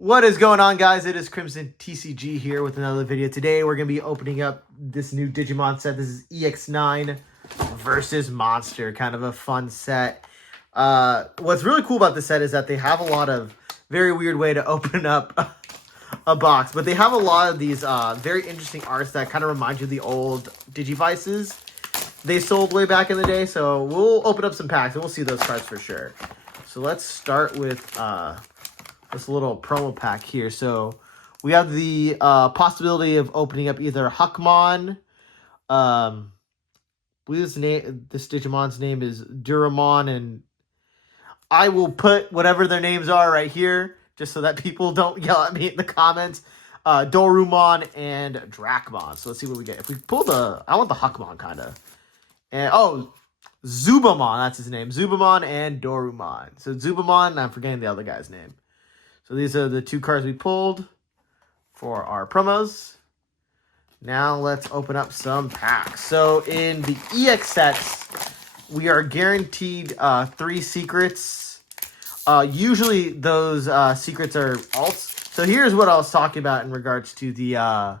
What is going on, guys? It is Crimson TCG here with another video. Today we're going to be opening up this new Digimon set. This is EX9 versus Monster. Kind of a fun set. What's really cool about this set is that they have a lot of very weird way to open up a box. But they have a lot of these very interesting arts that kind of remind you of the old Digivices they sold way back in the day. So we'll open up some packs and we'll see those cards for sure. So let's start with this little promo pack here. So we have the possibility of opening up either Huckmon. I believe this Digimon's name is Duramon, and I will put whatever their names are right here, just so that people don't yell at me in the comments. Dorumon and Dracmon. So let's see what we get. If we pull I want the Huckmon kind of. And Zubamon, that's his name. Zubamon and Dorumon. So Zubamon, I'm forgetting the other guy's name. So these are the two cards we pulled for our promos. Now let's open up some packs. So in the EX sets, we are guaranteed 3 secrets. Usually those secrets are alts. So here's what I was talking about in regards to the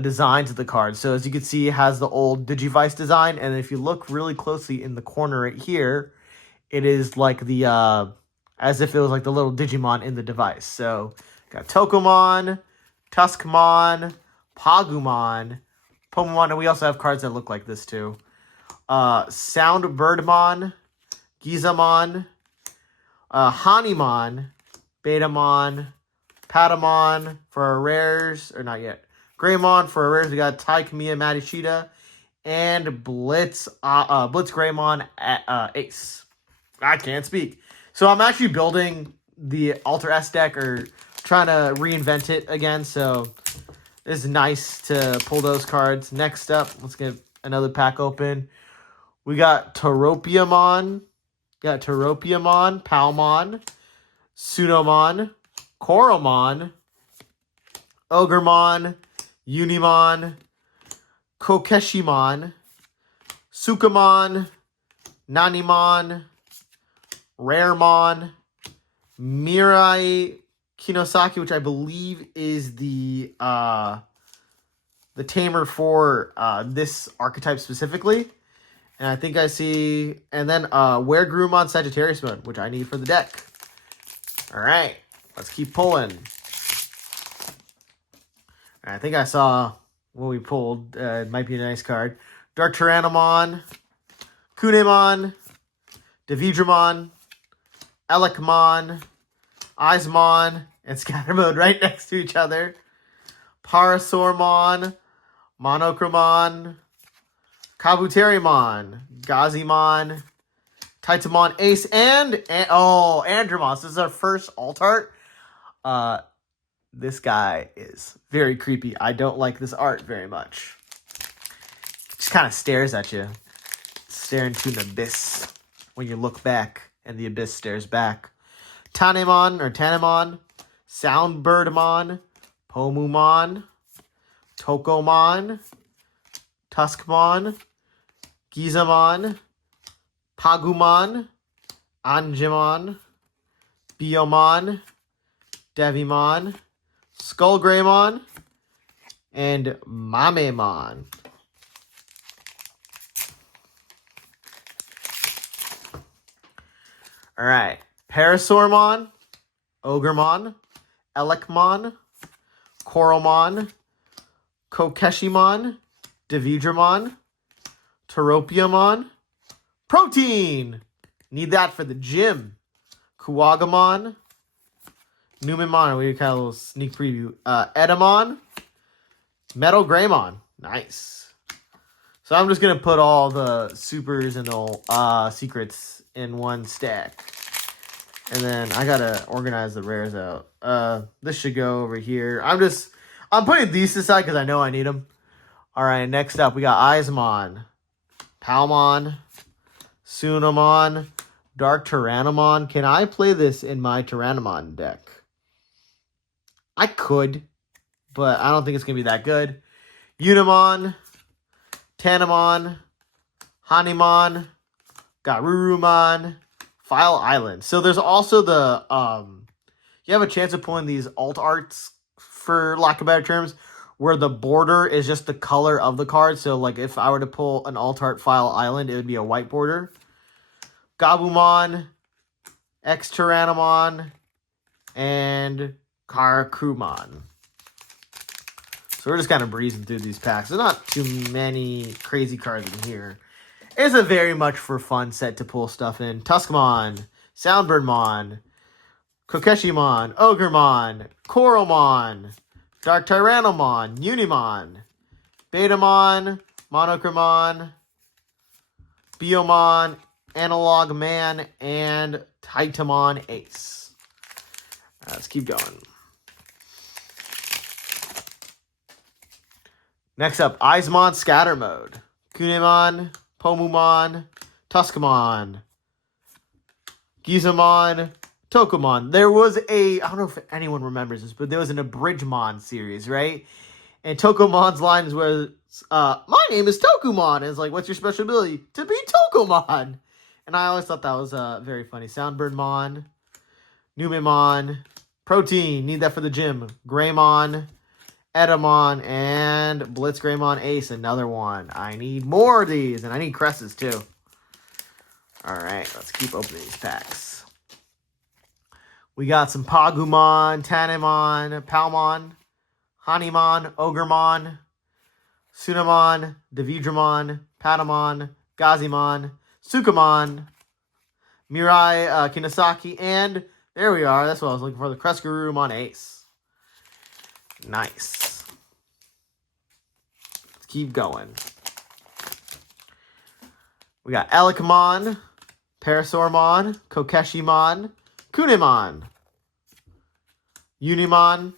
designs of the cards. So as you can see, it has the old Digivice design. And if you look really closely in the corner right here, it is like the as if it was like the little Digimon in the device. So got Tokomon, Tuskmon, Pagumon, Pomomon, and we also have cards that look like this too. Soundbirdmon, Gizamon, Hanimon, Betamon, Patamon for our rares, or not yet. Greymon for our rares, we got Taikamiya Matishita, and Blitz Greymon at Ace. I can't speak. So I'm actually building the Alter S deck, or trying to reinvent it again. So it's nice to pull those cards. Next up, let's get another pack open. We got Taropiamon, Palmon, Sunomon, Koromon, Ogremon, Unimon, Kokeshimon, Sukamon, Nanimon, Raremon, Mirai Kinosaki, which I believe is the tamer for this archetype specifically. And I think I see, and then Weregrumon Sagittarius mode, which I need for the deck. All right, let's keep pulling. I think I saw what we pulled. It might be a nice card. Dark Tyrannomon, Kunemon, Devidramon, Elecmon, Eismon, and Scatter Mode right next to each other. Parasaurmon, Monochromon, Kabuterimon, Gazimon, Titamon, Ace, and Andromon. This is our first alt art. This guy is very creepy. I don't like this art very much. Just kind of stares at you. Staring into an abyss when you look back. And the abyss stares back. Tanemon, Soundbirdmon, Pomumon, Tokomon, Tuskmon, Gizamon, Pagumon, Angemon, Biomon, Devimon, Skullgreymon, and Mamemon. All right, Parasaurmon, Ogremon, Elecmon, Koromon, Kokeshimon, Devidramon, Taropiamon, Protein! Need that for the gym. Kuwagamon, Numemon, we got a little sneak preview. Edamon, Metal Greymon. Nice. So I'm just going to put all the supers and the secrets in one stack. And then I got to organize the rares out. This should go over here. I'm putting these aside because I know I need them. All right, next up we got Eismon, Palmon, Sunomon, Dark Tyrannomon. Can I play this in my Tyrannomon deck? I could, but I don't think it's going to be that good. Unimon, Tanemon, Hanimon, Garurumon, File Island. So there's also the you have a chance of pulling these alt arts, for lack of better terms, where the border is just the color of the card. So, like, if I were to pull an alt art File Island, it would be a white border. Gabumon, X-Tyrannomon, and Karakrumon. So we're just kind of breezing through these packs. There's not too many crazy cards in here. It's a very much for fun set to pull stuff in. Tuskamon, Soundbirdmon, Kokeshimon, Ogremon, Coralmon, Dark Tyrannomon, Unimon, Betamon, Monochromon, Biomon, Analog Man, and Titamon Ace. Let's keep going. Next up, Eismon Scatter Mode. Kunemon, Pomumon, Tuskamon, Gizamon, Tokumon. There was I don't know if anyone remembers this, but there was an Abridgemon series, right? And Tokumon's lines was, my name is Tokumon. And it's like, what's your special ability? To be Tokumon. And I always thought that was very funny. Soundbirdmon, Numemon, Protein, need that for the gym. Greymon, Edamon, and Blitzgreymon Ace, another one. I need more of these, and I need Cresses too. Alright, let's keep opening these packs. We got some Pagumon, Tanemon, Palmon, Hanimon, Ogremon, Sunamon, Davidramon, Patamon, Gazimon, Sukamon, Mirai, Kinosaki, and there we are. That's what I was looking for, the Kresgarurumon Ace. Nice. Let's keep going. We got Elikamon, Parasaurmon, Kokeshimon, Kunemon, Unimon,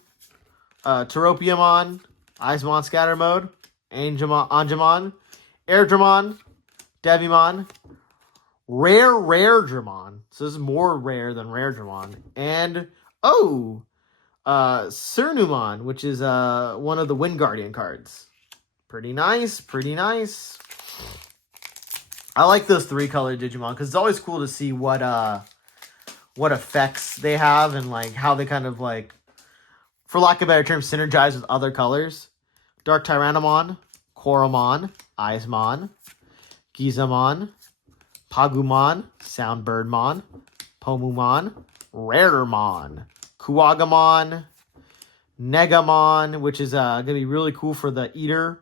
Teropiamon, Eismon Scatter Mode, Angemon, Airdramon, Devimon, Rare Dramon. So this is more rare than Rare Dramon. And, Cernumon, which is one of the Wind Guardian cards. Pretty nice, pretty nice. I like those 3-color Digimon because it's always cool to see what effects they have and like how they kind of like, for lack of a better term, synergize with other colors. Dark Tyrannomon, Coralmon, Eismon, Gizamon, Pagumon, Soundbirdmon, Pomumon, Raremon, Kuwagamon, Negamon, which is going to be really cool for the Eater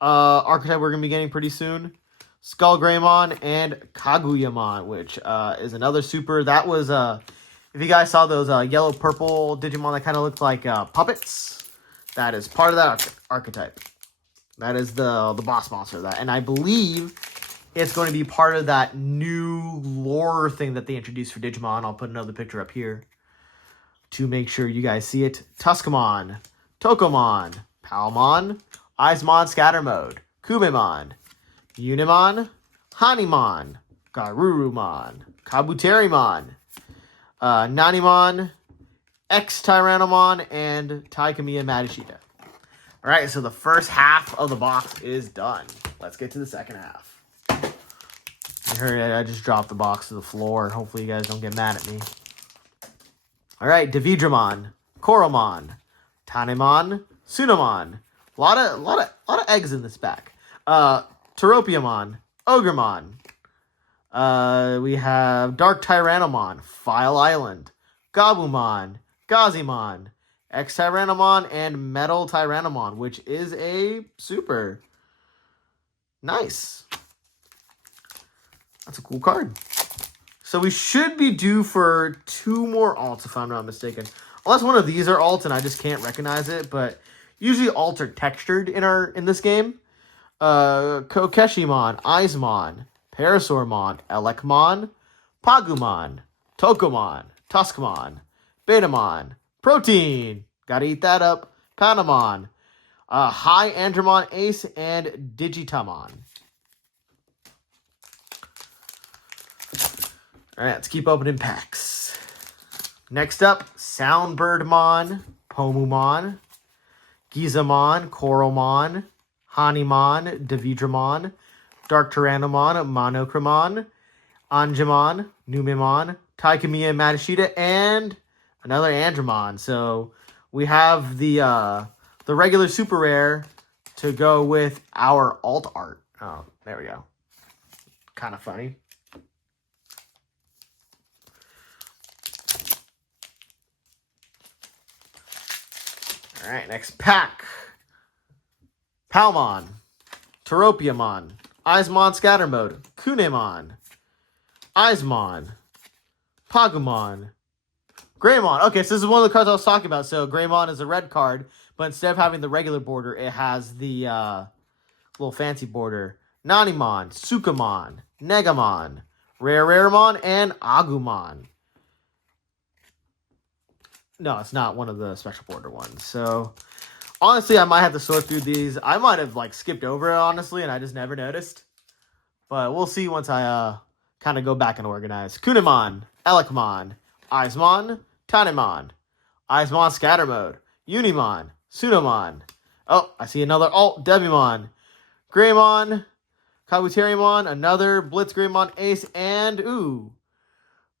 archetype we're going to be getting pretty soon. Skullgreymon, and Kaguyamon, which is another super. That was, if you guys saw those yellow-purple Digimon that kind of looked like puppets, that is part of that archetype. That is the boss monster of that. And I believe it's going to be part of that new lore thing that they introduced for Digimon. I'll put another picture up here to make sure you guys see it. Tuskamon, Tokomon, Palmon, Eismon Scatter Mode, Kumemon, Unimon, Hanimon, Garurumon, Kabuterimon, Nanimon, X-Tyrannomon, and Taikamiya Madashita. Alright, so the first half of the box is done. Let's get to the second half. I just dropped the box to the floor. Hopefully you guys don't get mad at me. Alright, Davidramon, Coralmon, Tanemon, Sunamon. A lot of eggs in this pack. Teropiamon, Ogremon. We have Dark Tyrannomon, File Island, Gabumon, Gazimon, X-Tyrannomon, and Metal Tyrannomon, which is a super. Nice. That's a cool card. So we should be due for 2 more alts, if I'm not mistaken. Unless one of these are alts and I just can't recognize it, but usually alts are textured in this game. Kokeshimon, Eismon, Parasaurmon, Elekmon, Pagumon, Tokomon, Tuskamon, Betamon, Protein, gotta eat that up, Patamon, High Andromon Ace, and Digitamon. Alright, let's keep opening packs. Next up, Soundbirdmon, Pomumon, Gizamon, Coralmon, Hanimon, Davidramon, Dark Tyrannomon, Monochromon, Angemon, Numemon, Taikamiya Madashita, and Another Andromon. So we have the regular super rare to go with our alt art. Oh, there we go. Kind of funny. All right, next pack. Palmon, Teropiamon, Eismon Scatter Mode, Kunemon, Eismon, Pagumon, Greymon. Okay, so this is one of the cards I was talking about. So Greymon is a red card, but instead of having the regular border, it has the little fancy border. Nanimon, Sukamon, Negamon, Raremon, and Agumon. No, it's not one of the special border ones. So honestly, I might have to sort through these. I might have like skipped over it, honestly, and I just never noticed. But we'll see once I kind of go back and organize. Kunemon, Elecmon, Eismon, Tanemon, Eismon Scatter Mode, Unimon, Sunomon. Oh, I see another alt, Devimon, Greymon, Kabuterimon, another Blitz Greymon Ace, and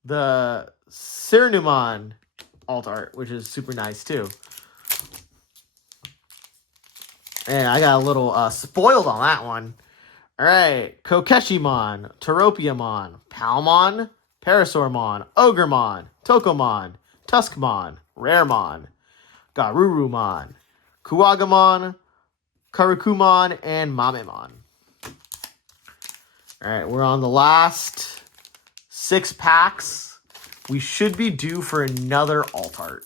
the Cernumon alt art, which is super nice too. And I got a little spoiled on that one. All right, Kokeshimon, Teropiamon, Palmon, Parasaurmon, Ogremon, Tokomon, Tuskmon, Raremon, Garurumon, Kuwagamon, Karukumon, and Mamemon. All right, we're on the last 6 packs. We should be due for another alt art.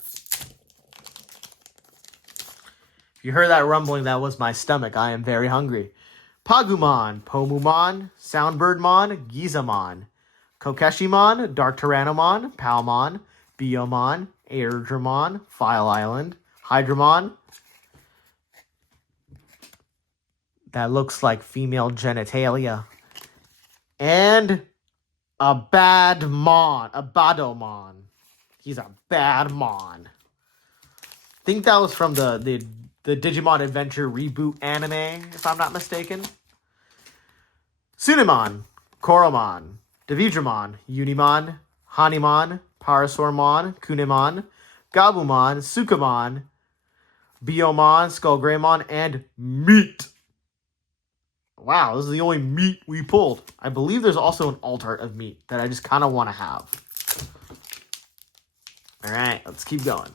If you heard that rumbling, that was my stomach. I am very hungry. Pagumon, Pomumon, Soundbirdmon, Gizamon, Kokeshimon, Dark Tyrannomon, Palmon, Biomon, Airdramon, File Island, Hydramon. That looks like female genitalia. And a bad mon, a Badomon. He's a bad mon. I think that was from the Digimon Adventure reboot anime, if I'm not mistaken. Sunemon, Koromon, Davidramon, Unimon, Hanimon, Parasaurmon, Kunemon, Gabumon, Sukamon, Biomon, Skullgreymon, and Meat. Wow, this is the only Meat we pulled. I believe there's also an alt art of Meat that I just kind of want to have. All right, let's keep going.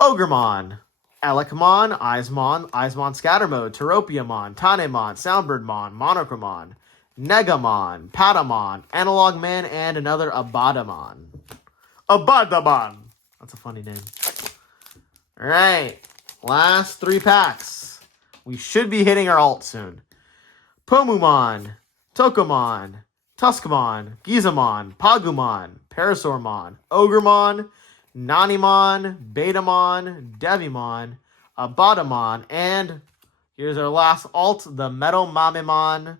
Ogremon, Elecmon, Eismon Scatter Mode, Teropiamon, Tanemon, Soundbirdmon, Monochromon, Negamon, Patamon, Analog Man, and another Abadamon. Abadamon! That's a funny name. Alright, last 3 packs. We should be hitting our alt soon. Pomumon, Tokomon, Tuskmon, Gizamon, Pagumon, Parasaurmon, Ogremon, Nanimon, Betamon, Devimon, Abadamon, and here's our last alt, the Metal Mamemon.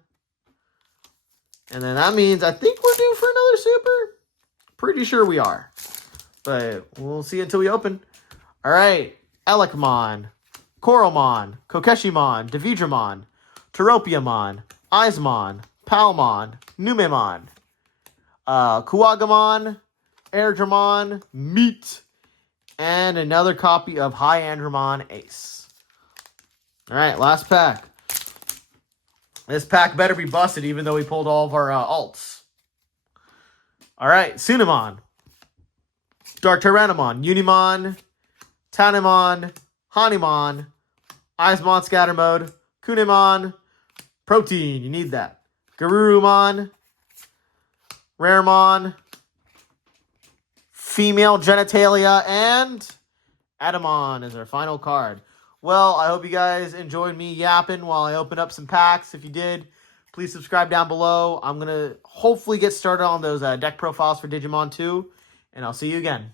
And then that means I think we're due for another super. Pretty sure we are. But we'll see until we open. Alright, Elecmon, Koromon, Kokeshimon, Davidramon, Teropiamon, Eismon, Palmon, Numemon, Kuwagamon, Airdramon, Meat, and another copy of Hyandramon Ace. Alright, last pack. This pack better be busted even though we pulled all of our alts. Alright, Sunemon, Dark Tyrannomon, Unimon, Tanemon, Hanimon, Eismon Scatter Mode, Kunemon, Protein, you need that. Garurumon, Raremon, Female Genitalia, and Adamon is our final card. Well, I hope you guys enjoyed me yapping while I open up some packs. If you did, please subscribe down below. I'm going to hopefully get started on those deck profiles for Digimon 2, and I'll see you again.